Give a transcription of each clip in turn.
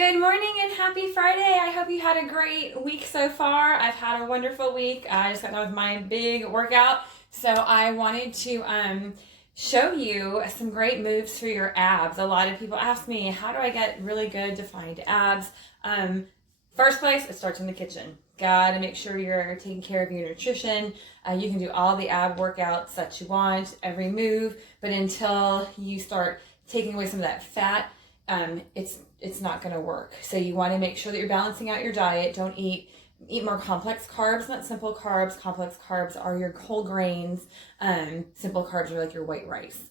Good morning and happy Friday. I hope you had a great week so far. I've had a wonderful week. I just got done with my big workout. So I wanted to show you some great moves for your abs. A lot of people ask me, how do I get really good defined abs? First place, it starts in the kitchen. Gotta make sure you're taking care of your nutrition. You can do all the ab workouts that you want, every move, but until you start taking away some of that fat, it's not going to work. So you want to make sure that you're balancing out your diet. Don't eat more complex carbs, not simple carbs. Complex carbs are your whole grains. Simple carbs are like your white rice.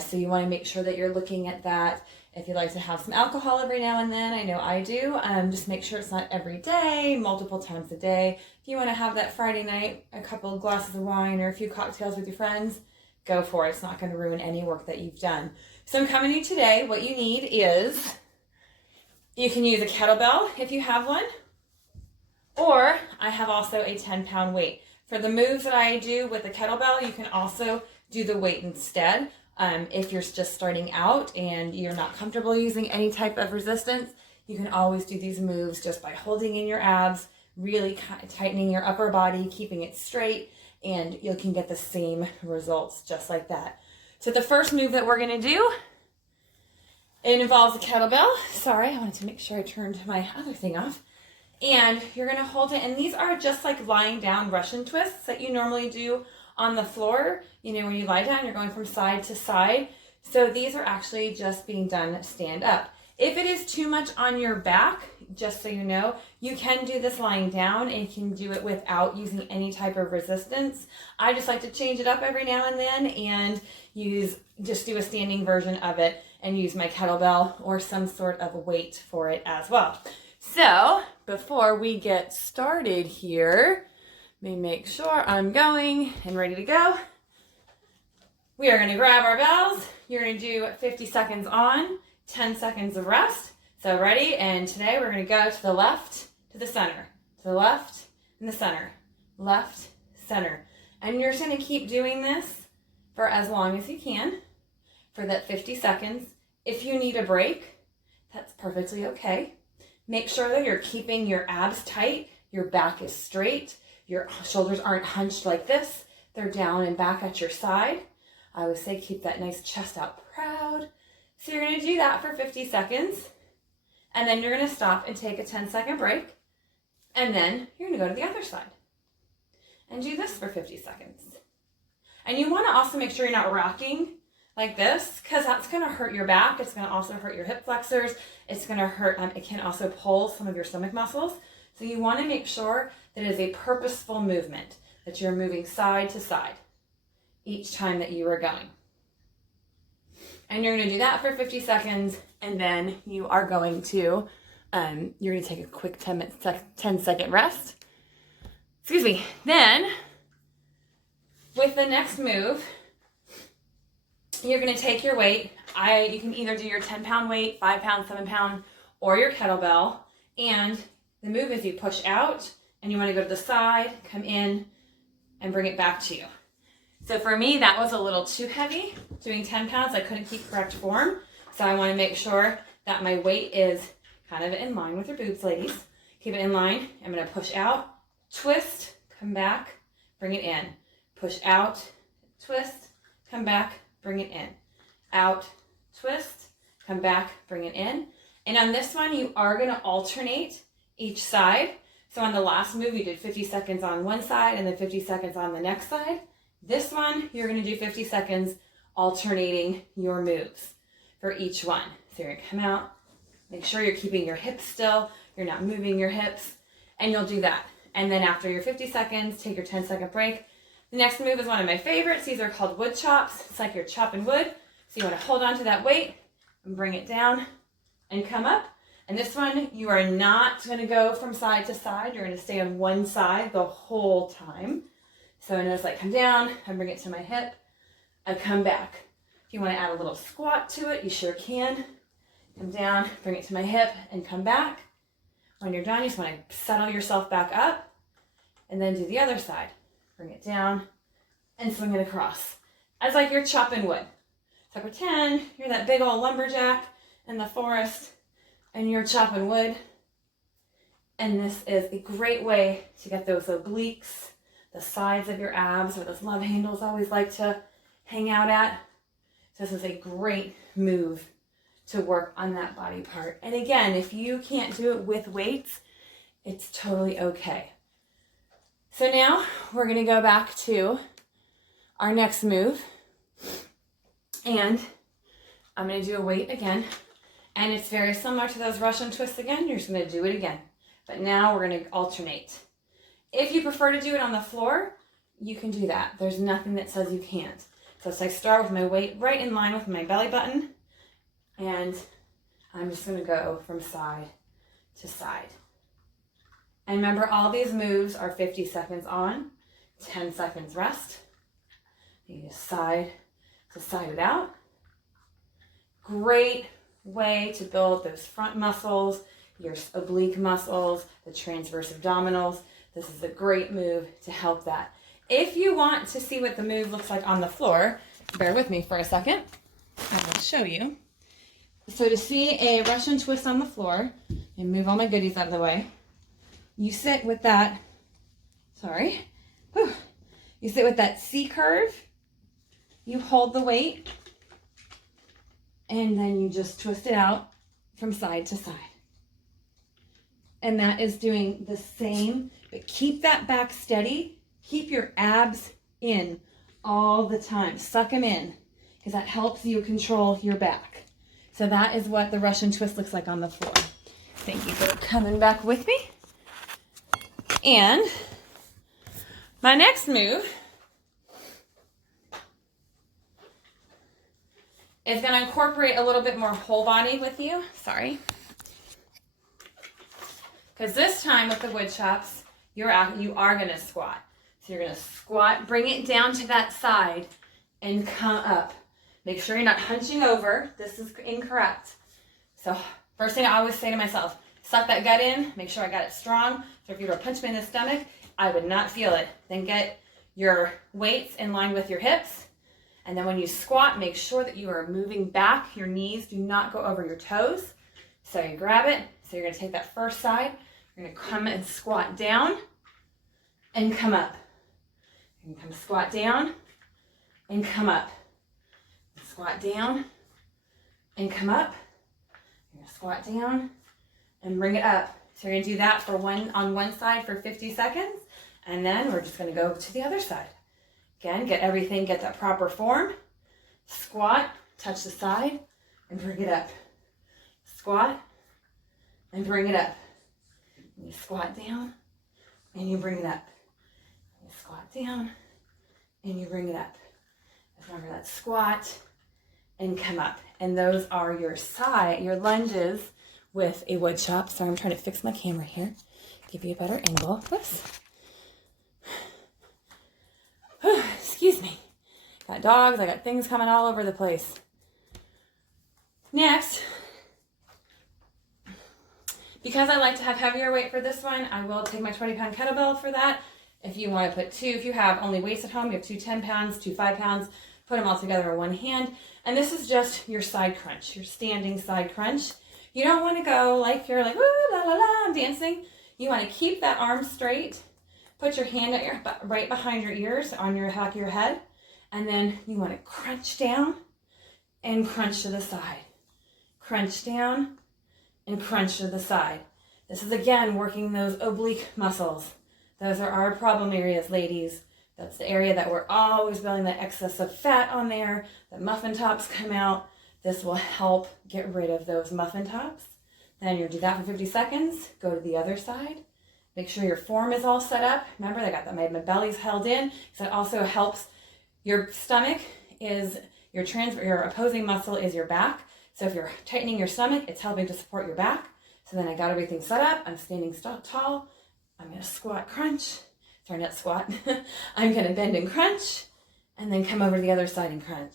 So you want to make sure that you're looking at that. If you like to have some alcohol every now and then, I know I do, just make sure it's not every day, multiple times a day. If you want to have that Friday night, a couple of glasses of wine or a few cocktails with your friends, go for it. It's not going to ruin any work that you've done. So I'm coming to you today. What you need is, you can use a kettlebell if you have one, or I have also a 10-pound weight. For the moves that I do with the kettlebell, you can also do the weight instead. If you're just starting out and you're not comfortable using any type of resistance, you can always do these moves just by holding in your abs, really tightening your upper body, keeping it straight, and you can get the same results just like that. So the first move that we're going to do, it involves a kettlebell. Sorry, I wanted to make sure I turned my other thing off. And you're going to hold it, and these are just like lying down Russian twists that you normally do on the floor. You know, when you lie down, you're going from side to side. So these are actually just being done stand up. If it is too much on your back, just so you know, you can do this lying down and you can do it without using any type of resistance. I just like to change it up every now and then and just do a standing version of it and use my kettlebell or some sort of weight for it as well. So before we get started here, let me make sure I'm going and ready to go. We are going to grab our bells. You're going to do 50 seconds on, 10 seconds of rest. So ready? And today we're going to go to the left, to the center, to the left, and the center, left, center. And you're just going to keep doing this for as long as you can for that 50 seconds. If you need a break, that's perfectly okay. Make sure that you're keeping your abs tight, your back is straight, your shoulders aren't hunched like this. They're down and back at your side. I always say keep that nice chest out proud. So you're going to do that for 50 seconds. And then you're going to stop and take a 10-second break. And then you're going to go to the other side. And do this for 50 seconds. And you want to also make sure you're not rocking like this, because that's going to hurt your back. It's going to also hurt your hip flexors. It's going to hurt, it can also pull some of your stomach muscles. So you want to make sure that it is a purposeful movement, that you're moving side to side each time that you are going. And you're going to do that for 50 seconds, and then you are going to, you're going to take a quick 10-second rest. Excuse me. Then, with the next move, you're going to take your weight. You can either do your 10-pound weight, 5-pound, 7-pound, or your kettlebell. And the move is you push out, and you want to go to the side, come in, and bring it back to you. So for me, that was a little too heavy. Doing 10 pounds, I couldn't keep correct form. So I want to make sure that my weight is kind of in line with your boobs, ladies. Keep it in line. I'm going to push out, twist, come back, bring it in. Push out, twist, come back, bring it in. Out, twist, come back, bring it in. And on this one, you are going to alternate each side. So on the last move, you did 50 seconds on one side and then 50 seconds on the next side. This one, you're going to do 50 seconds alternating your moves for each one. So you're going to come out, make sure you're keeping your hips still, you're not moving your hips, and you'll do that. And then after your 50 seconds, take your 10-second break. The next move is one of my favorites. These are called wood chops. It's like you're chopping wood. So you want to hold on to that weight and bring it down and come up. And this one, you are not going to go from side to side. You're going to stay on one side the whole time. So notice I come down, I bring it to my hip, I come back. If you want to add a little squat to it, you sure can. Come down, bring it to my hip, and come back. When you're done, you just want to settle yourself back up, and then do the other side. Bring it down, and swing it across. As like you're chopping wood. So pretend you're that big old lumberjack in the forest, and you're chopping wood. And this is a great way to get those obliques, the sides of your abs, where those love handles always like to hang out at. So this is a great move to work on that body part. And again, if you can't do it with weights, it's totally okay. So now we're going to go back to our next move. And I'm going to do a weight again. And it's very similar to those Russian twists again. You're just going to do it again. But now we're going to alternate. If you prefer to do it on the floor, you can do that. There's nothing that says you can't. So I start with my weight right in line with my belly button. And I'm just going to go from side to side. And remember, all these moves are 50 seconds on, 10 seconds rest. You just side to side it out. Great way to build those front muscles, your oblique muscles, the transverse abdominals. This is a great move to help that. If you want to see what the move looks like on the floor, bear with me for a second. I will show you. So to see a Russian twist on the floor, and move all my goodies out of the way, you sit with that, you sit with that C curve, you hold the weight, and then you just twist it out from side to side. And that is doing the same, but keep that back steady. Keep your abs in all the time. Suck them in, because that helps you control your back. So that is what the Russian twist looks like on the floor. Thank you for coming back with me. And my next move is going to incorporate a little bit more whole body with you. Sorry. Because this time with the wood chops, you are going to squat. So you're going to squat, bring it down to that side, and come up. Make sure you're not hunching over. This is incorrect. So first thing I always say to myself, suck that gut in, make sure I got it strong. So if you were to punch me in the stomach, I would not feel it. Then get your weights in line with your hips. And then when you squat, make sure that you are moving back. Your knees do not go over your toes. So you grab it. So you're going to take that first side. You're going to come and squat down and come up. You're going to come squat down and come up. Squat down and come up. You're going to squat down and bring it up. So you're going to do that on one side for 50 seconds. And then we're just going to go to the other side. Again, get that proper form. Squat, touch the side, and bring it up. Squat, and bring it up. And you squat down, and you bring it up. You squat down, and you bring it up. Remember that squat, and come up. And those are your lunges with a wood chop. Sorry, I'm trying to fix my camera here. Give you a better angle. Whoops. Excuse me. Got dogs, I got things coming all over the place. Next, because I like to have heavier weight for this one, I will take my 20-pound kettlebell for that. If you want to put two, if you have only weights at home, you have two 10 pounds, two 5 pounds, put them all together in one hand. And this is just your side crunch, your standing side crunch. You don't want to go like you're like, woo, la, la, la, I'm dancing. You want to keep that arm straight. Put your hand at right behind your ears, on your back of your head. And then you want to crunch down and crunch to the side. Crunch down and crunch to the side. This is, again, working those oblique muscles. Those are our problem areas, ladies. That's the area that we're always building that excess of fat on there. The muffin tops come out. This will help get rid of those muffin tops. Then you'll do that for 50 seconds. Go to the other side. Make sure your form is all set up. Remember, I got that my belly's held in. So it also helps your stomach is your opposing muscle is your back. So if you're tightening your stomach, it's helping to support your back. So then I got everything set up. I'm standing tall. I'm going to squat, crunch. Sorry, not squat. I'm going to bend and crunch, and then come over to the other side and crunch.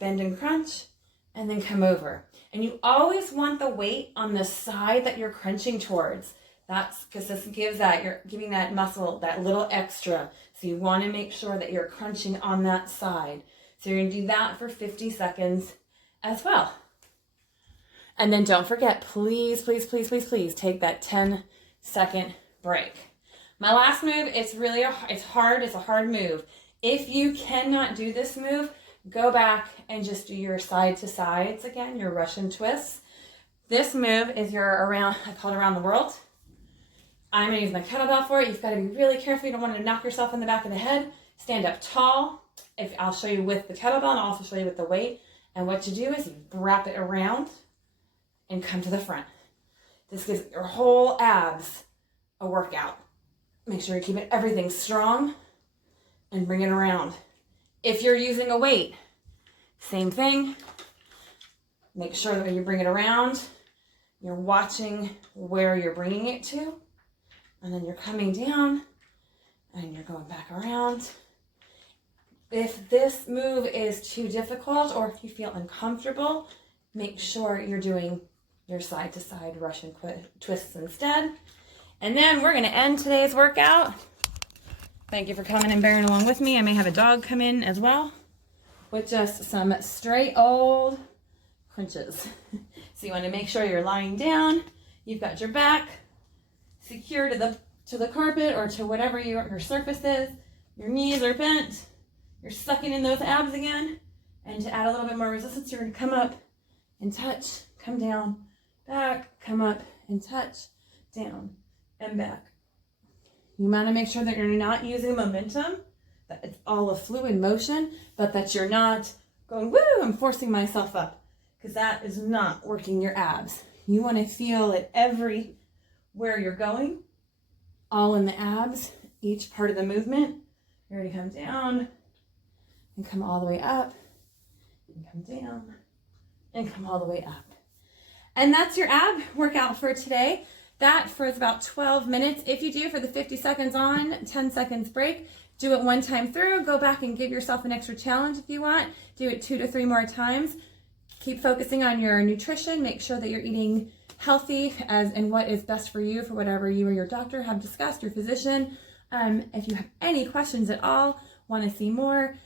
Bend and crunch, and then come over. And you always want the weight on the side that you're crunching towards. That's because this gives that, you're giving that muscle that little extra. So you want to make sure that you're crunching on that side. So you're going to do that for 50 seconds as well. And then don't forget, please, please, please, please, please take that 10-second break. My last move, it's hard. It's a hard move. If you cannot do this move, go back and just do your side to sides again, your Russian twists. This move is I call it around the world. I'm gonna use my kettlebell for it. You've got to be really careful. You don't want to knock yourself in the back of the head. Stand up tall. I'll show you with the kettlebell and I'll also show you with the weight. And what you do is you wrap it around and come to the front. This gives your whole abs a workout. Make sure you're keeping everything strong and bring it around. If you're using a weight, same thing. Make sure that when you bring it around, you're watching where you're bringing it to, and then you're coming down and you're going back around. If this move is too difficult or if you feel uncomfortable, make sure you're doing your side to side Russian twists instead. And then we're gonna end today's workout. Thank you for coming and bearing along with me. I may have a dog come in as well with just some straight old crunches. So you wanna make sure you're lying down, you've got your back secure to the carpet or to whatever your surface is. Your knees are bent. You're sucking in those abs again. And to add a little bit more resistance, you're gonna come up and touch, come down, back, come up and touch, down and back. You wanna make sure that you're not using momentum, that it's all a fluid motion, but that you're not going, woo, I'm forcing myself up, because that is not working your abs. You wanna feel it everywhere you're going, all in the abs, each part of the movement. You're gonna come down, and come all the way up, and come down, and come all the way up. And that's your ab workout for today. That for about 12 minutes. If you do for the 50 seconds on, 10 seconds break, do it one time through, go back and give yourself an extra challenge if you want. Do it 2 to 3 more times. Keep focusing on your nutrition. Make sure that you're eating healthy and what is best for you, for whatever you or your doctor have discussed, your physician. If you have any questions at all, want to see more,